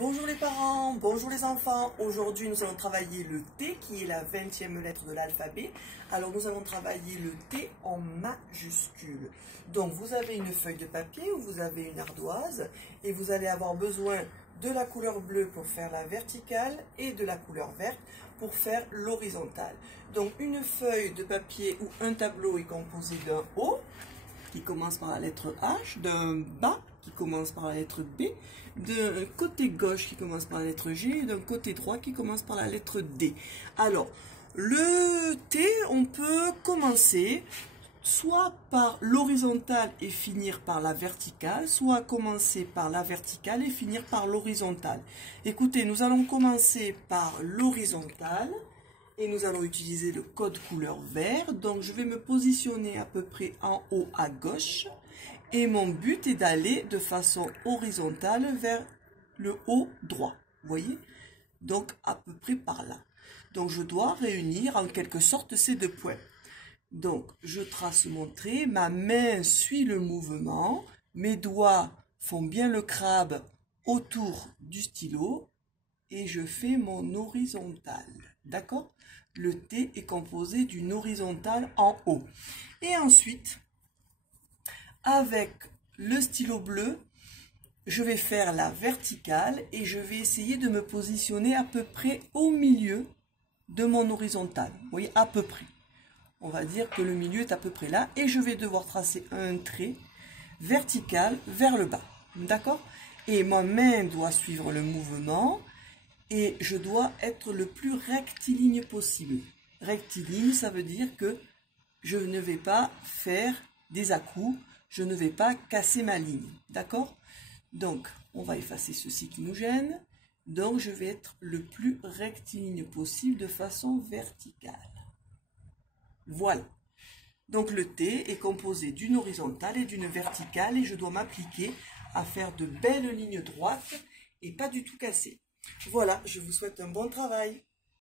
Bonjour les parents, bonjour les enfants. Aujourd'hui, nous allons travailler le T qui est la 20e lettre de l'alphabet. Alors, nous allons travailler le T en majuscule. Donc, vous avez une feuille de papier ou vous avez une ardoise et vous allez avoir besoin de la couleur bleue pour faire la verticale et de la couleur verte pour faire l'horizontale. Donc, une feuille de papier ou un tableau est composé d'un O qui commence par la lettre H, d'un bas qui commence par la lettre B, d'un côté gauche qui commence par la lettre G et d'un côté droit qui commence par la lettre D. Alors, le T, on peut commencer soit par l'horizontale et finir par la verticale, soit commencer par la verticale et finir par l'horizontale. Écoutez, nous allons commencer par l'horizontale. Et nous allons utiliser le code couleur vert. Donc, je vais me positionner à peu près en haut à gauche. Et mon but est d'aller de façon horizontale vers le haut droit. Vous voyez? Donc, à peu près par là. Donc, je dois réunir en quelque sorte ces deux points. Donc, je trace mon trait. Ma main suit le mouvement. Mes doigts font bien le crabe autour du stylo. Et je fais mon horizontale. D'accord? Le T est composé d'une horizontale en haut. Et ensuite, avec le stylo bleu, je vais faire la verticale et je vais essayer de me positionner à peu près au milieu de mon horizontale. Vous voyez, à peu près. On va dire que le milieu est à peu près là et je vais devoir tracer un trait vertical vers le bas. D'accord? Et ma main doit suivre le mouvement. Et je dois être le plus rectiligne possible. Rectiligne, ça veut dire que je ne vais pas faire des à-coups, je ne vais pas casser ma ligne. D'accord? Donc, on va effacer ceci qui nous gêne. Donc, je vais être le plus rectiligne possible de façon verticale. Voilà. Donc, le T est composé d'une horizontale et d'une verticale et je dois m'appliquer à faire de belles lignes droites et pas du tout cassées. Voilà, je vous souhaite un bon travail.